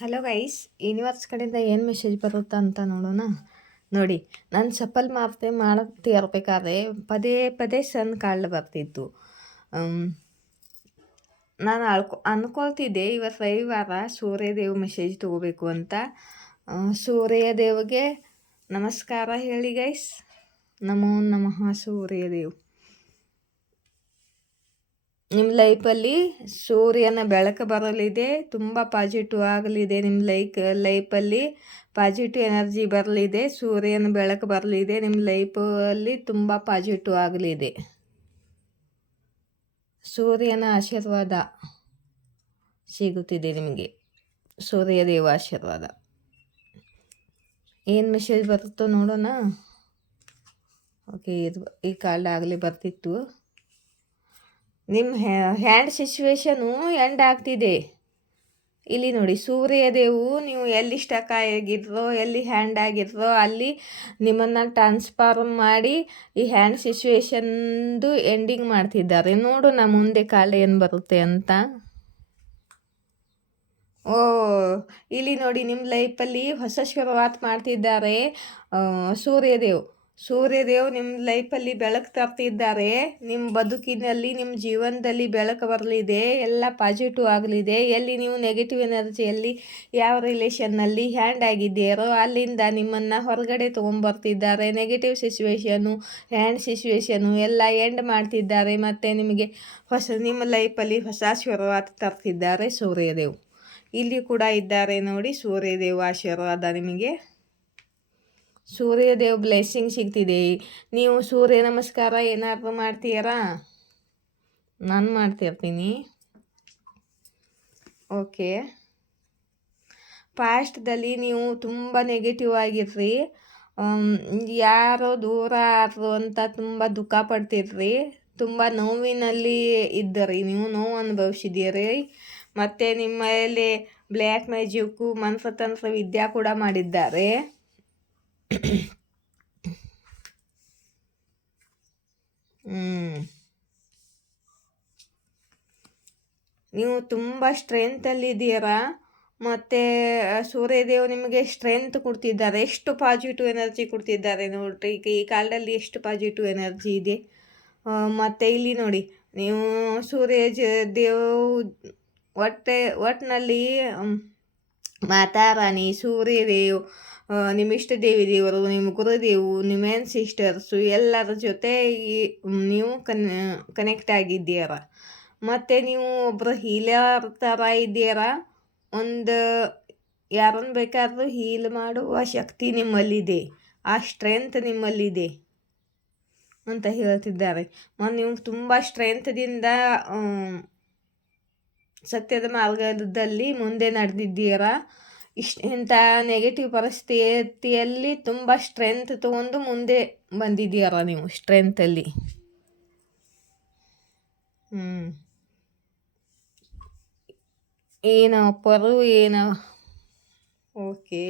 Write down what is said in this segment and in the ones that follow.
Hello guys, universe ಕಡೆಯಿಂದ ಏನು message ಬರುತ್ತಾ ಅಂತ ನೋಡೋಣ. ನೋಡಿ, ನಾನು ಚಪ್ಪಲ್ ಮಾರ್ತೆ ಮಾಡಕ್ಕೆ ಇರಬೇಕಾದ್ರೆ ಪದೇ ಪದೇ ಸಣ್ಣ ಕಾಳು ಬರ್ತಿತ್ತು. ನಾನು ಅನ್ಕೊಳ್ತಿದ್ದೆ ಇವತ್ತು ರವಿವಾರ ಸೂರ್ಯದೇವ್ ಮೆಸೇಜ್ ತೊಗೋಬೇಕು ಅಂತ. ಸೂರ್ಯದೇವ್ಗೆ ನಮಸ್ಕಾರ ಹೇಳಿ ಗೈಸ್. ನಮೋ ನಮಃ ಸೂರ್ಯದೇವ್. ನಿಮ್ಮ ಲೈಫಲ್ಲಿ ಸೂರ್ಯನ ಬೆಳಕು ಬರಲಿದೆ, ತುಂಬ ಪಾಸಿಟಿವ್ ಆಗಲಿದೆ. ನಿಮ್ಮ ಲೈಫಲ್ಲಿ ಪಾಸಿಟಿವ್ ಎನರ್ಜಿ ಬರಲಿದೆ, ಸೂರ್ಯನ ಬೆಳಕು ಬರಲಿದೆ. ನಿಮ್ಮ ಲೈಫಲ್ಲಿ ತುಂಬ ಪಾಸಿಟಿವ್ ಆಗಲಿದೆ. ಸೂರ್ಯನ ಆಶೀರ್ವಾದ ಸಿಗುತ್ತಿದೆ ನಿಮಗೆ, ಸೂರ್ಯದೇವ ಆಶೀರ್ವಾದ. ಏನು ಮೆಸೇಜ್ ಬರುತ್ತೋ ನೋಡೋಣ. ಓಕೆ, ಈ ಕಾರ್ಡ್ ಆಗಲೇ ಬರ್ತಿತ್ತು. ನಿಮ್ಮ ಹ್ಯಾಂಡ್ ಸಿಚುವೇಶನು ಎಂಡ್ ಆಗ್ತಿದೆ. ಇಲ್ಲಿ ನೋಡಿ, ಸೂರ್ಯದೇವು ನೀವು ಎಲ್ಲಿ ಸ್ಟಕ್ ಆಗಿದ್ರೋ, ಎಲ್ಲಿ ಹ್ಯಾಂಡ್ ಆಗಿದ್ರೋ ಅಲ್ಲಿ ನಿಮ್ಮನ್ನು ಟ್ರಾನ್ಸ್ಫಾರ್ಮ್ ಮಾಡಿ ಈ ಹ್ಯಾಂಡ್ ಸಿಚುವೇಶನ್ದು ಎಂಡಿಂಗ್ ಮಾಡ್ತಿದ್ದಾರೆ. ನೋಡೋಣ ಮುಂದೆ ಕಾಲ ಏನು ಬರುತ್ತೆ ಅಂತ. ಇಲ್ಲಿ ನೋಡಿ, ನಿಮ್ಮ ಲೈಫಲ್ಲಿ ಹೊಸ ಶುರುವಾತ್ ಮಾಡ್ತಿದ್ದಾರೆ ಸೂರ್ಯದೇವ್ ನಿಮ್ಮ ಲೈಫಲ್ಲಿ ಬೆಳಕು ತರ್ತಿದ್ದಾರೆ. ನಿಮ್ಮ ಬದುಕಿನಲ್ಲಿ, ನಿಮ್ಮ ಜೀವನದಲ್ಲಿ ಬೆಳಕು ಬರಲಿದೆ, ಎಲ್ಲ ಪಾಸಿಟಿವ್ ಆಗಲಿದೆ. ಎಲ್ಲಿ ನೀವು ನೆಗೆಟಿವ್ ಎನರ್ಜಿಯಲ್ಲಿ ಯಾವ ರಿಲೇಷನ್ನಲ್ಲಿ ಹ್ಯಾಂಡ್ ಆಗಿದ್ದೀರೋ ಅಲ್ಲಿಂದ ನಿಮ್ಮನ್ನು ಹೊರಗಡೆ ತೊಗೊಂಬರ್ತಿದ್ದಾರೆ. ನೆಗೆಟಿವ್ ಸಿಚುವೇಶನು, ಹ್ಯಾಂಡ್ ಸಿಚುವೇಶನು ಎಲ್ಲ ಎಂಡ್ ಮಾಡ್ತಿದ್ದಾರೆ. ಮತ್ತು ನಿಮಗೆ ನಿಮ್ಮ ಲೈಫಲ್ಲಿ ಹೊಸ ಶುರುವಾತ್ ತರ್ತಿದ್ದಾರೆ ಸೂರ್ಯದೇವ್. ಇಲ್ಲಿ ಕೂಡ ಇದ್ದಾರೆ ನೋಡಿ, ಸೂರ್ಯದೇವ್ ಆಶೀರ್ವಾದ ನಿಮಗೆ. ಸೂರ್ಯದೇವ್ ಬ್ಲೆಸ್ಸಿಂಗ್ ಸಿಗ್ತಿದೆ. ನೀವು ಸೂರ್ಯ ನಮಸ್ಕಾರ ಏನಾದರೂ ಮಾಡ್ತೀರಾ? ನಾನು ಮಾಡ್ತಿರ್ತೀನಿ. ಓಕೆ, ಪಾಸ್ಟ್ದಲ್ಲಿ ನೀವು ತುಂಬ ನೆಗೆಟಿವ್ ಆಗಿರ್ರಿ, ಯಾರೋ ದೂರ ಆದರು ಅಂತ ತುಂಬ ದುಃಖ ಪಡ್ತಿರ್ರಿ, ತುಂಬ ನೋವಿನಲ್ಲಿ ಇದ್ದರಿ, ನೀವು ನೋವು ಅನುಭವಿಸಿದ್ದೀರಿ. ಮತ್ತು ನಿಮ್ಮ ಮೇಲೆ ಬ್ಲ್ಯಾಕ್ ಮ್ಯಾಜಿಕ್ಕು, ಮಂತ್ರತಂತ್ರ ವಿದ್ಯಾ ಕೂಡ ಮಾಡಿದ್ದಾರೆ. ನೀವು ತುಂಬ ಸ್ಟ್ರೆಂತಲ್ಲಿದ್ದೀರಾ. ಮತ್ತು ಸೂರ್ಯದೇವ್ ನಿಮಗೆ ಸ್ಟ್ರೆಂತ್ ಕೊಡ್ತಿದ್ದಾರೆ. ಎಷ್ಟು ಪಾಸಿಟಿವ್ ಎನರ್ಜಿ ಕೊಡ್ತಿದ್ದಾರೆ ನೋಡ್ರಿ. ಈ ಕಾಲದಲ್ಲಿ ಎಷ್ಟು ಪಾಸಿಟಿವ್ ಎನರ್ಜಿ ಇದೆ. ಮತ್ತು ಇಲ್ಲಿ ನೋಡಿ, ನೀವು ದೇವ್ ಒಟ್ಟಿನಲ್ಲಿ ಮಾತಾರಾಣಿ, ಸೂರ್ಯದೇವ್, ನಿಮ್ಮ ಇಷ್ಟ ದೇವರು, ನಿಮ್ಮ ಗುರುದೇವು, ನಿಮ್ಮ ಸಿಸ್ಟರ್ಸು ಎಲ್ಲರ ಜೊತೆ ನೀವು ಕನೆಕ್ಟ್ ಆಗಿದ್ದೀರ. ಮತ್ತು ನೀವು ಒಬ್ಬರು ಹೀಲರ್ ಥರ ಇದ್ದೀರ. ಯಾರನ್ನು ಬೇಕಾದರೂ ಹೀಲ್ ಮಾಡುವ ಶಕ್ತಿ ನಿಮ್ಮಲ್ಲಿದೆ, ಆ ಸ್ಟ್ರೆಂತ್ ನಿಮ್ಮಲ್ಲಿದೆ ಅಂತ ಹೇಳ್ತಿದ್ದಾರೆ. ಮತ್ತು ನೀವು ತುಂಬ ಸ್ಟ್ರೆಂತ್ದಿಂದ ಸತ್ಯದ ಮಾರ್ಗದಲ್ಲಿ ಮುಂದೆ ನಡೆದಿದ್ದೀರಾ. ಇಂಥ ನೆಗೆಟಿವ್ ಪರಿಸ್ಥಿತಿಯಲ್ಲಿ ತುಂಬ ಸ್ಟ್ರೆಂತ್ ತೊಗೊಂಡು ಮುಂದೆ ಬಂದಿದ್ದೀರ ನೀವು ಸ್ಟ್ರೆಂತಲ್ಲಿ. ಏನಪ್ಪರು ಏನೋ. Okay,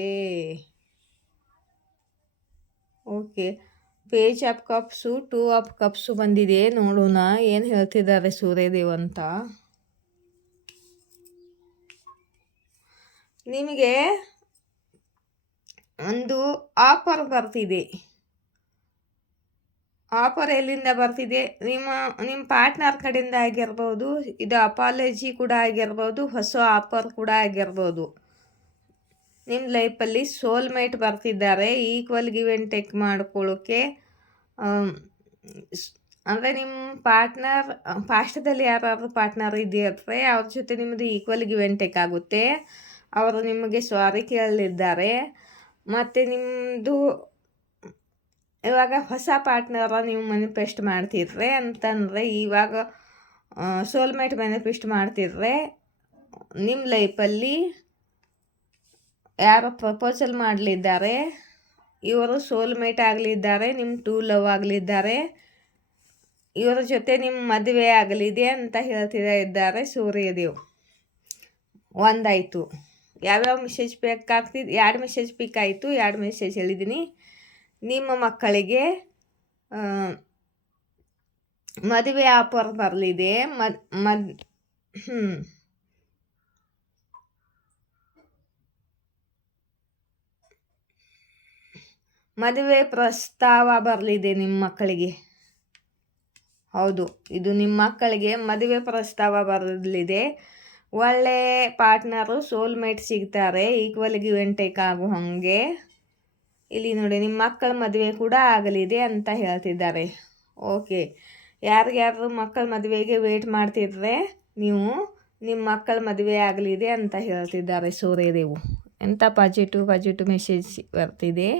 page of cups, 2 of cups ಬಂದಿದೆ. ನೋಡೋಣ ಏನು ಹೇಳ್ತಿದ್ದಾರೆ ಸೂರ್ಯದೇವ್ ಅಂತ. ನಿಮಗೆ ಒಂದು ಆಫರ್ ಬರ್ತಿದೆ. ಆಫರ್ ಎಲ್ಲಿಂದ ಬರ್ತಿದೆ? ನಿಮ್ಮ ಪಾರ್ಟ್ನರ್ ಕಡೆಯಿಂದ ಆಗಿರ್ಬೋದು, ಇದು ಅಪಾಲಜಿ ಕೂಡ ಆಗಿರ್ಬೋದು, ಹೊಸ ಆಫರ್ ಕೂಡ ಆಗಿರ್ಬೋದು. ನಿಮ್ಮ ಲೈಫಲ್ಲಿ ಸೋಲ್ಮೇಟ್ ಬರ್ತಿದ್ದಾರೆ, ಈಕ್ವಲ್ ಗಿವ್ ಆ್ಯಂಡ್ ಟೇಕ್ ಮಾಡ್ಕೊಳ್ಳೋಕ್ಕೆ. ಅಂದರೆ ನಿಮ್ಮ ಪಾರ್ಟ್ನರ್, ಪಾಸ್ಟದಲ್ಲಿ ಯಾರಾದರೂ ಪಾರ್ಟ್ನರ್ ಇದೆಯಂದರೆ ಅವ್ರ ಜೊತೆ ನಿಮ್ಮದು ಈಕ್ವಲ್ ಗಿವ್ ಆ್ಯಂಡ್ ಟೇಕ್ ಆಗುತ್ತೆ. ಅವರು ನಿಮಗೆ ಸಾರಿ ಕೇಳಲಿದ್ದಾರೆ. ಮತ್ತು ನಿಮ್ಮದು ಇವಾಗ ಹೊಸ ಪಾರ್ಟ್ನರ ನೀವು ಮ್ಯಾನಿಫೆಸ್ಟ್ ಮಾಡ್ತಿದ್ರೆ ಅಂತಂದರೆ, ಇವಾಗ ಸೋಲ್ಮೇಟ್ ಮ್ಯಾನಿಫೆಸ್ಟ್ ಮಾಡ್ತಿದ್ರೆ ನಿಮ್ಮ ಲೈಫಲ್ಲಿ ಯಾರೋ ಪ್ರಪೋಸಲ್ ಮಾಡಲಿದ್ದಾರೆ. ಇವರು ಸೋಲ್ಮೇಟ್ ಆಗಲಿದ್ದಾರೆ, ನಿಮ್ಮ ಟೂ ಲವ್ ಆಗಲಿದ್ದಾರೆ. ಇವರ ಜೊತೆ ನಿಮ್ಮ ಮದುವೆ ಆಗಲಿದೆ ಅಂತ ಹೇಳ್ತಿದ್ದಾರೆ ಸೂರ್ಯದೇವ್. ಒಂದಾಯಿತು. ಯಾವ್ಯಾವ ಮೆಸೇಜ್ ಬೇಕಾಗ್ತಿದ್ದು? 2 ಮೆಸೇಜ್ ಪಿಕ್ ಆಯಿತು, 2 ಮೆಸೇಜ್ ಹೇಳಿದ್ದೀನಿ. ನಿಮ್ಮ ಮಕ್ಕಳಿಗೆ ಮದುವೆ ಆಫರ್ ಬರಲಿದೆ. ಮದುವೆ ಪ್ರಸ್ತಾವ ಬರಲಿದೆ ನಿಮ್ಮ ಮಕ್ಕಳಿಗೆ. ಹೌದು, ಇದು ನಿಮ್ಮ ಮಕ್ಕಳಿಗೆ ಮದುವೆ ಪ್ರಸ್ತಾವ ಬರಲಿದೆ. ಒಳ್ಳೆ ಪಾರ್ಟ್ನರು ಸೋಲ್ಮೇಟ್ ಸಿಗ್ತಾರೆ, ಈಕ್ವಲ್ ಗಿವ್ ಆ್ಯಂಡ್ ಟೇಕ್ ಆಗೋ ಹಾಗೆ. ಇಲ್ಲಿ ನೋಡಿ, ನಿಮ್ಮ ಮಕ್ಕಳ ಮದುವೆ ಕೂಡ ಆಗಲಿದೆ ಅಂತ ಹೇಳ್ತಿದ್ದಾರೆ. ಓಕೆ, ಯಾರ್ಯಾರು ಮಕ್ಕಳ ಮದುವೆಗೆ ವೇಟ್ ಮಾಡ್ತಿದ್ರೆ ನೀವು, ನಿಮ್ಮ ಮಕ್ಕಳ ಮದುವೆ ಆಗಲಿದೆ ಅಂತ ಹೇಳ್ತಿದ್ದಾರೆ ಸೂರ್ಯದೇವು. ಎಂಥ ಪಾಸಿಟಿವ್ ಮೆಸೇಜ್ ಬರ್ತಿದೆ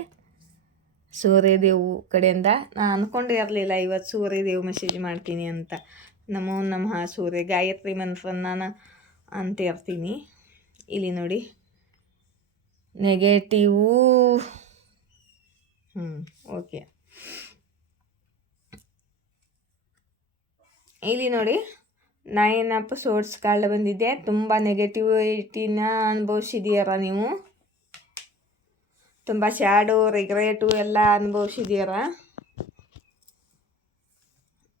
ಸೂರ್ಯದೇವು ಕಡೆಯಿಂದ. ನಾನು ಅಂದ್ಕೊಂಡಿರಲಿಲ್ಲ ಇವತ್ತು ಸೂರ್ಯದೇವು ಮೆಸೇಜ್ ಮಾಡ್ತೀನಿ ಅಂತ. ನಮೋ ನಮಃ ಸೂರ್ಯ, ಗಾಯತ್ರಿ ಮಂತ್ರ ನಾನು ಅಂತ ಇರ್ತೀನಿ. ಇಲ್ಲಿ ನೋಡಿ, ನೆಗೆಟಿವು. ಓಕೆ, ಇಲ್ಲಿ ನೋಡಿ 9 ಆಫ್ ಸೋರ್ಸ್ ಕಾರ್ಡ್ ಬಂದಿದೆ. ತುಂಬ ನೆಗೆಟಿವಿಟಿನ ಅನುಭವಿಸಿದ್ದೀರ ನೀವು, ತುಂಬ ಸ್ಯಾಡು ರಿಗ್ರೆಟು ಎಲ್ಲ ಅನುಭವಿಸಿದ್ದೀರ.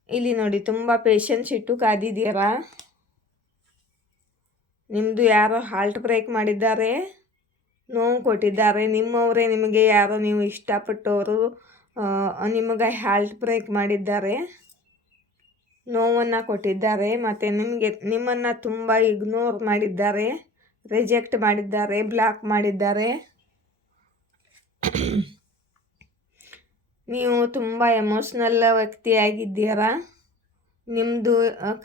ಇಲ್ಲಿ ನೋಡಿ, ತುಂಬ ಪೇಷನ್ಸ್ ಇಟ್ಟು ಕಾದಿದ್ದೀರ. ನಿಮ್ಮದು ಯಾರೋ ಹಾಲ್ಟ್ ಬ್ರೇಕ್ ಮಾಡಿದ್ದಾರೆ, ನೋವು ಕೊಟ್ಟಿದ್ದಾರೆ. ನಿಮ್ಮವರೇ ನಿಮಗೆ ಯಾರೋ ನೀವು ಇಷ್ಟಪಟ್ಟವರು ನಿಮಗೆ ಹಾಲ್ಟ್ ಬ್ರೇಕ್ ಮಾಡಿದ್ದಾರೆ, ನೋವನ್ನು ಕೊಟ್ಟಿದ್ದಾರೆ. ಮತ್ತು ನಿಮ್ಮನ್ನು ತುಂಬ ಇಗ್ನೋರ್ ಮಾಡಿದ್ದಾರೆ, ರಿಜೆಕ್ಟ್ ಮಾಡಿದ್ದಾರೆ, ಬ್ಲಾಕ್ ಮಾಡಿದ್ದಾರೆ. ನೀವು ತುಂಬ ಎಮೋಷ್ನಲ್ ವ್ಯಕ್ತಿಯಾಗಿದ್ದೀರಾ. ನಿಮ್ಮದು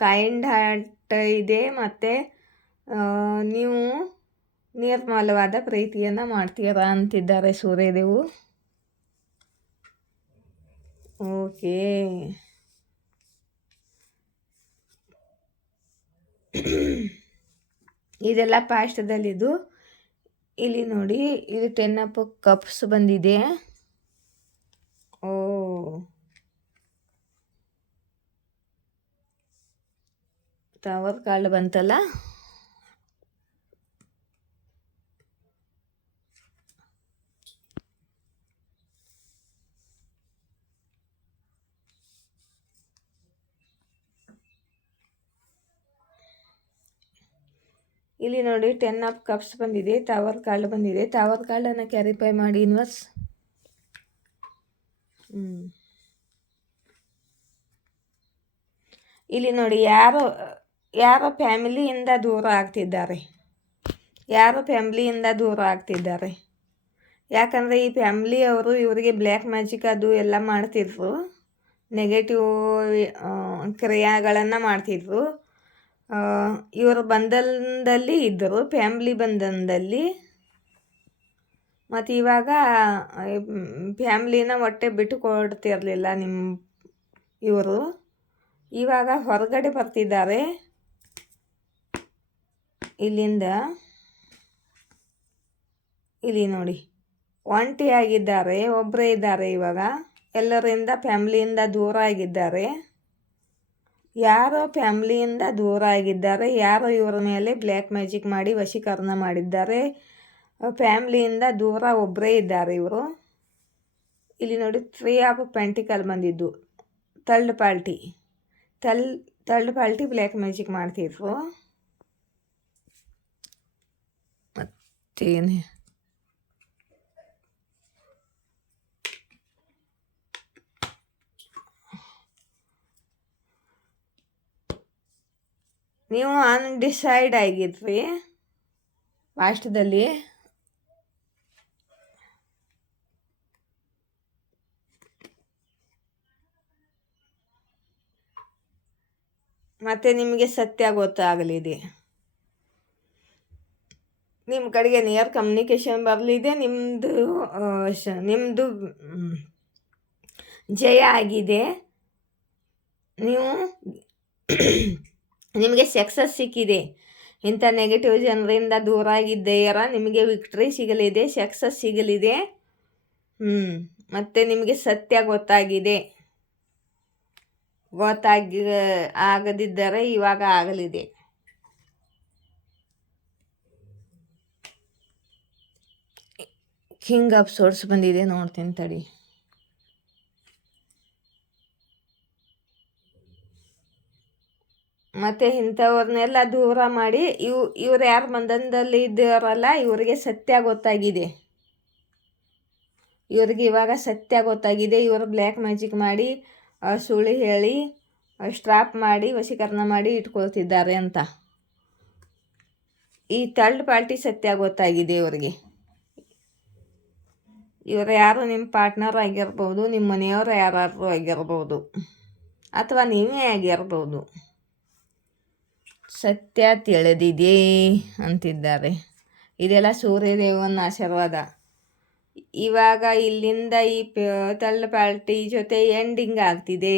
ಕೈಂಡ್ ಹಾರ್ಟ್ ಇದೆ ಮತ್ತು ನೀವು ನಿರ್ಮಲವಾದ ಪ್ರೀತಿಯನ್ನು ಮಾಡ್ತೀರಾ ಅಂತಿದ್ದಾರೆ ಸೂರ್ಯದೇವು. ಓಕೆ, ಇದೆಲ್ಲ ಪಾಸ್ಟದಲ್ಲಿದ್ದು. ಇಲ್ಲಿ ನೋಡಿ, ಇದು 10 ಆಫ್ ಕಪ್ಸ್ ಬಂದಿದೆ. ಓ, ಟವರ್ ಕಾರ್ಡ್ ಬಂತಲ್ಲ. ಇಲ್ಲಿ ನೋಡಿ, 10 ಆಫ್ ಕಪ್ಸ್ ಬಂದಿದೆ, ಟವರ್ ಕಾರ್ಡ್ ಬಂದಿದೆ. ಟವರ್ ಕಾರ್ಡನ್ನು ಕ್ಯಾರಿಫೈ ಮಾಡಿ ಯೂನಿವರ್ಸ್. ಇಲ್ಲಿ ನೋಡಿ, ಯಾರೋ ಫ್ಯಾಮಿಲಿಯಿಂದ ದೂರ ಆಗ್ತಿದ್ದಾರೆ. ಯಾಕಂದರೆ ಈ ಫ್ಯಾಮಿಲಿಯವರು ಇವರಿಗೆ ಬ್ಲ್ಯಾಕ್ ಮ್ಯಾಜಿಕ್ ಅದು ಎಲ್ಲ ಮಾಡ್ತಿದ್ರು, ನೆಗೆಟಿವ್ ಕ್ರಿಯಾಗಳನ್ನು ಮಾಡ್ತಿದ್ರು. ಇವರು ಬಂಧನದಲ್ಲಿ ಇದ್ದರು, ಫ್ಯಾಮ್ಲಿ ಬಂಧನದಲ್ಲಿ. ಮತ್ತು ಇವಾಗ ಫ್ಯಾಮ್ಲಿನ ಹೊಟ್ಟೆ ಬಿಟ್ಟು ಕೊಡ್ತಿರಲಿಲ್ಲ ಇವರು. ಇವಾಗ ಹೊರಗಡೆ ಬರ್ತಿದ್ದಾರೆ ಇಲ್ಲಿಂದ. ಇಲ್ಲಿ ನೋಡಿ, ಒಂಟಿಯಾಗಿದ್ದಾರೆ, ಒಬ್ಬರೇ ಇದ್ದಾರೆ ಇವಾಗ. ಎಲ್ಲರಿಂದ ಫ್ಯಾಮ್ಲಿಯಿಂದ ದೂರ ಆಗಿದ್ದಾರೆ. ಯಾರೋ ಫ್ಯಾಮ್ಲಿಯಿಂದ ದೂರ ಆಗಿದ್ದಾರೆ, ಯಾರೋ ಇವರ ಮೇಲೆ ಬ್ಲ್ಯಾಕ್ ಮ್ಯಾಜಿಕ್ ಮಾಡಿ ವಶೀಕರಣ ಮಾಡಿದ್ದಾರೆ. ಫ್ಯಾಮ್ಲಿಯಿಂದ ದೂರ ಒಬ್ಬರೇ ಇದ್ದಾರೆ ಇವರು. ಇಲ್ಲಿ ನೋಡಿ, 3 ಆಫ್ ಪೆಂಟಿಕಲ್ ಬಂದಿದ್ದು. ಥರ್ಡ್ ಪಾರ್ಟಿ ಬ್ಲ್ಯಾಕ್ ಮ್ಯಾಜಿಕ್ ಮಾಡ್ತಿದ್ರು. ಮತ್ತೇನೆ, ನೀವು ಅನ್ಡಿಸೈಡ್ ಆಗಿದ್ರಿ ಪಾಸ್ಟದಲ್ಲಿ. ಮತ್ತು ನಿಮಗೆ ಸತ್ಯ ಗೊತ್ತಾಗಲಿದೆ. ನಿಮ್ಮ ಕಡೆಗೆ ನಿಯರ್ ಕಮ್ಯುನಿಕೇಷನ್ ಬರಲಿದೆ. ನಿಮ್ಮದು ಜಯ ಆಗಿದೆ. ನಿಮಗೆ ಸಕ್ಸಸ್ ಸಿಕ್ಕಿದೆ. ಇಂಥ ನೆಗೆಟಿವ್ ಜನರಿಂದ ದೂರ ಆಗಿದ್ದೀರ, ನಿಮಗೆ ವಿಕ್ಟ್ರಿ ಸಿಗಲಿದೆ, ಸಕ್ಸಸ್ ಸಿಗಲಿದೆ. ಮತ್ತು ನಿಮಗೆ ಸತ್ಯ ಆಗದಿದ್ದರೆ ಇವಾಗ ಆಗಲಿದೆ. ಕಿಂಗ್ ಆಫ್ ಸೋರ್ಸ್ ಬಂದಿದೆ, ನೋಡ್ತೀನಿ ತಡಿ. ಮತ್ತು ಇಂಥವ್ರನ್ನೆಲ್ಲ ದೂರ ಮಾಡಿ ಇವ್ರು ಯಾರು ಬಂಧನದಲ್ಲಿ ಇದ್ದಾರಲ್ಲ, ಇವರಿಗೆ ಸತ್ಯ ಗೊತ್ತಾಗಿದೆ. ಇವ್ರಿಗೆ ಇವಾಗ ಸತ್ಯ ಗೊತ್ತಾಗಿದೆ. ಇವರು ಬ್ಲ್ಯಾಕ್ ಮ್ಯಾಜಿಕ್ ಮಾಡಿ ಸುಳ್ಳು ಹೇಳಿ ಸ್ಟ್ರಾಪ್ ಮಾಡಿ ವಶೀಕರಣ ಮಾಡಿ ಇಟ್ಕೊಳ್ತಿದ್ದಾರೆ ಅಂತ. ಈ ಥರ್ಡ್ ಪಾರ್ಟಿ ಸತ್ಯ ಗೊತ್ತಾಗಿದೆ ಇವರಿಗೆ. ಇವರು ಯಾರು ನಿಮ್ಮ ಪಾರ್ಟ್ನರ್ ಆಗಿರ್ಬೋದು, ನಿಮ್ಮ ಮನೆಯವರು ಯಾರಾದರೂ ಆಗಿರ್ಬೋದು, ಅಥವಾ ನೀವೇ ಆಗಿರ್ಬೋದು. ಸತ್ಯ ತಿಳಿದಿದೆ ಅಂತಿದ್ದಾರೆ. ಇದೆಲ್ಲ ಸೂರ್ಯದೇವನ ಆಶೀರ್ವಾದ. ಇವಾಗ ಇಲ್ಲಿಂದ ಈ ಥರ್ಡ್ ಪಾರ್ಟಿ ಜೊತೆ ಎಂಡಿಂಗ್ ಆಗ್ತಿದೆ.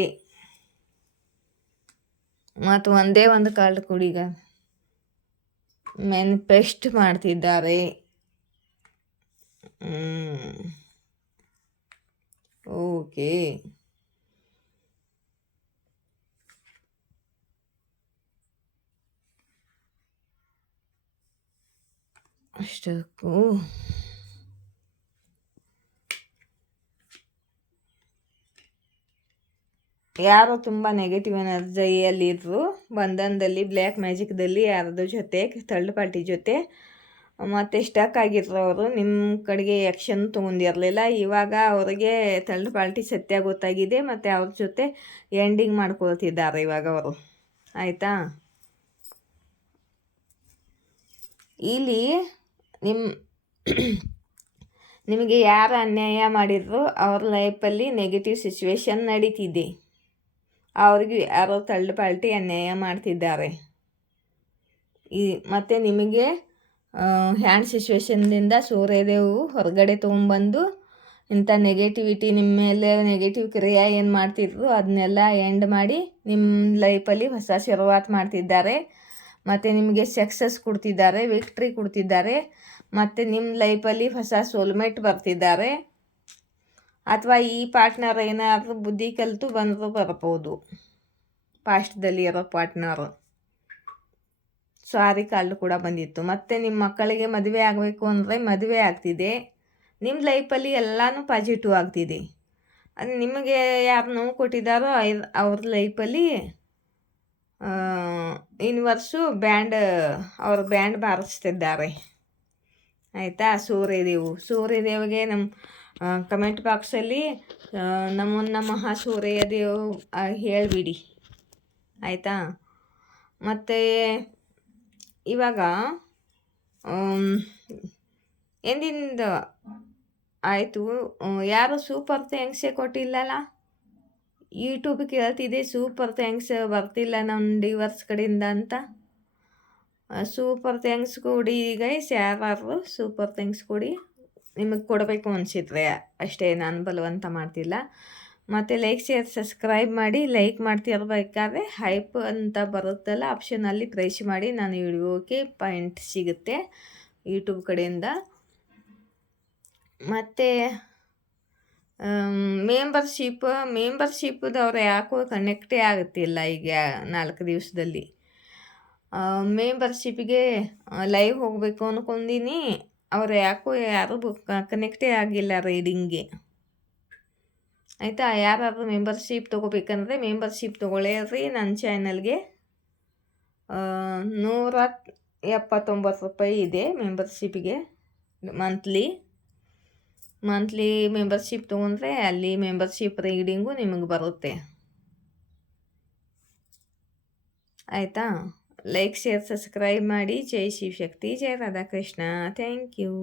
ಮತ್ತು ಒಂದೇ ಒಂದು ಕಾರ್ಡ್ ಕುಡಿಗ ಮ್ಯಾನಿಫೆಸ್ಟ್ ಮಾಡ್ತಿದ್ದಾರೆ. ಓಕೆ, ಅಷ್ಟಕ್ಕೂ ಯಾರು ತುಂಬ ನೆಗೆಟಿವ್ ಎನರ್ಜಿಯಲ್ಲಿದ್ದರು, ಬಂಧನದಲ್ಲಿ ಬ್ಲ್ಯಾಕ್ ಮ್ಯಾಜಿಕ್ದಲ್ಲಿ ಯಾರದ್ರ ಜೊತೆ ಥರ್ಡ್ ಪಾರ್ಟಿ ಜೊತೆ ಮತ್ತು ಸ್ಟಕ್ ಆಗಿರೋರು ನಿಮ್ಮ ಕಡೆಗೆ ಆ್ಯಕ್ಷನ್ ತೊಗೊಂಡಿರಲಿಲ್ಲ. ಇವಾಗ ಅವರಿಗೆ ಥರ್ಡ್ ಪಾರ್ಟಿ ಸತ್ಯ ಗೊತ್ತಾಗಿದೆ ಮತ್ತು ಅವ್ರ ಜೊತೆ ಎಂಡಿಂಗ್ ಮಾಡ್ಕೊಳ್ತಿದ್ದಾರೆ ಇವಾಗ ಅವರು. ಆಯಿತಾ? ಇಲ್ಲಿ ನಿಮಗೆ ಯಾರು ಅನ್ಯಾಯ ಮಾಡಿದ್ರು ಅವ್ರ ಲೈಫಲ್ಲಿ ನೆಗೆಟಿವ್ ಸಿಚುವೇಶನ್ ನಡೀತಿದೆ. ಅವ್ರಿಗೆ ಯಾರೋ ಥರ್ಡ್ ಪಾರ್ಟಿ ಅನ್ಯಾಯ ಮಾಡ್ತಿದ್ದಾರೆ. ಮತ್ತು ನಿಮಗೆ ಹ್ಯಾಂಡ್ ಸಿಚುವೇಶನ್ನಿಂದ ಸೂರ್ಯದೇವು ಹೊರಗಡೆ ತೊಗೊಂಬಂದು ಇಂಥ ನೆಗೆಟಿವಿಟಿ ನಿಮ್ಮ ಮೇಲೆ ನೆಗೆಟಿವ್ ಕ್ರಿಯೆ ಏನು ಮಾಡ್ತಿದ್ರು ಅದನ್ನೆಲ್ಲ ಎಂಡ್ ಮಾಡಿ ನಿಮ್ಮ ಲೈಫಲ್ಲಿ ಹೊಸ ಶುರುವಾತ್ ಮಾಡ್ತಿದ್ದಾರೆ. ಮತ್ತು ನಿಮಗೆ ಸಕ್ಸಸ್ ಕೊಡ್ತಿದ್ದಾರೆ, ವಿಕ್ಟ್ರಿ ಕೊಡ್ತಿದ್ದಾರೆ. ಮತ್ತು ನಿಮ್ಮ ಲೈಫಲ್ಲಿ ಹೊಸ ಸೋಲ್ಮೇಟ್ ಬರ್ತಿದ್ದಾರೆ. ಅಥವಾ ಈ ಪಾರ್ಟ್ನರ್ ಏನಾದರೂ ಬುದ್ಧಿ ಕಲಿತು ಬರ್ಬೋದು. ಪಾಸ್ಟ್ದಲ್ಲಿ ಇರೋ ಪಾರ್ಟ್ನರು ಸಾರಿ ಕಾರ್ಡ್ ಕೂಡ ಬಂದಿತ್ತು. ಮತ್ತು ನಿಮ್ಮ ಮಕ್ಕಳಿಗೆ ಮದುವೆ ಆಗಬೇಕು ಅಂದರೆ ಮದುವೆ ಆಗ್ತಿದೆ. ನಿಮ್ಮ ಲೈಫಲ್ಲಿ ಎಲ್ಲನೂ ಪಾಸಿಟಿವ್ ಆಗ್ತಿದೆ. ಅದು ನಿಮಗೆ ಯಾರು ನೋವು ಕೊಟ್ಟಿದ್ದಾರೋ ಅವ್ರ ಲೈಫಲ್ಲಿ ಯೂನಿವರ್ಸು ಅವ್ರ ಬ್ಯಾಂಡ್ ಬಾರಿಸ್ತಿದ್ದಾರೆ. ಆಯಿತಾ? ಸೂರ್ಯದೇವಿಗೆ ನಮ್ಮ ಕಮೆಂಟ್ ಬಾಕ್ಸಲ್ಲಿ ನಮೋ ನಮಃ ಸೂರ್ಯದೇವ್ ಹೇಳಿಬಿಡಿ. ಆಯಿತಾ? ಮತ್ತು ಇವಾಗ ಎಂದಿಂದ ಆಯಿತು. ಯಾರು ಸೂಪರ್ ಥ್ಯಾಂಕ್ಸೇ ಕೊಟ್ಟಿಲ್ಲಲ್ಲ. ಯೂಟ್ಯೂಬ್ ಕೇಳ್ತಿದೆ ಸೂಪರ್ ಥ್ಯಾಂಕ್ಸ್ ಬರ್ತಿಲ್ಲ ನಮ್ಮ ಡಿವರ್ಸ್ ಕಡೆಯಿಂದ ಅಂತ. ಸೂಪರ್ ಥ್ಯಾಂಕ್ಸ್ ಕೊಡಿ ಗೈಸ್, ಯಾರು ಸೂಪರ್ ಥ್ಯಾಂಕ್ಸ್ ಕೊಡಿ. ನಿಮಗೆ ಕೊಡಬೇಕು ಅನಿಸಿದ್ರೆ ಅಷ್ಟೇ, ನಾನು ಬಲವಂತ ಮಾಡ್ತಿಲ್ಲ. ಮತ್ತು ಲೈಕ್ ಶೇರ್ ಸಬ್ಸ್ಕ್ರೈಬ್ ಮಾಡಿ. ಲೈಕ್ ಮಾಡ್ತಿರ್ಬೇಕಾದ್ರೆ ಹೈಪ್ ಅಂತ ಬರುತ್ತಲ್ಲ ಆಪ್ಷನಲ್ಲಿ ಪ್ರೆಸ್ ಮಾಡಿ. ನಾನು ವಿಡಿಯೋಕ್ಕೆ ಪಾಯಿಂಟ್ ಸಿಗುತ್ತೆ ಯೂಟ್ಯೂಬ್ ಕಡೆಯಿಂದ. ಮತ್ತು ಮೆಂಬರ್ಶಿಪ್ದವ್ರು ಯಾಕೋ ಕನೆಕ್ಟೇ ಆಗುತ್ತಿಲ್ಲ ಈಗ 4 ದಿವಸದಲ್ಲಿ. ಮೆಂಬರ್ಶಿಪ್ಗೆ ಲೈವ್ ಹೋಗಬೇಕು ಅಂದ್ಕೊಂಡೀನಿ, ಅವ್ರು ಯಾರು ಕನೆಕ್ಟೇ ಆಗಿಲ್ಲ ರೈಡಿಂಗ್ಗೆ. ಆಯಿತಾ? ಯಾರಾದರೂ ಮೆಂಬರ್ಶಿಪ್ ತೊಗೋಬೇಕಂದ್ರೆ ಮೆಂಬರ್ಶಿಪ್ ತೊಗೊಳ್ಳೇರಿ. ನನ್ನ ಚಾನಲ್ಗೆ 179 ರೂಪಾಯಿ ಇದೆ ಮೆಂಬರ್ಶಿಪ್ಗೆ. ಮಂತ್ಲಿ ಮೆಂಬರ್ಶಿಪ್ ತೊಗೊಂಡ್ರೆ ಅಲ್ಲಿ ಮೆಂಬರ್ಶಿಪ್ ರೀಡಿಂಗು ನಿಮಗೆ ಬರುತ್ತೆ. ಆಯಿತಾ? ಲೈಕ್ ಶೇರ್ ಸಬ್ಸ್ಕ್ರೈಬ್ ಮಾಡಿ. ಜೈ ಶಿವಶಕ್ತಿ, ಜೈ ರಾಧಾಕೃಷ್ಣ. Thank you.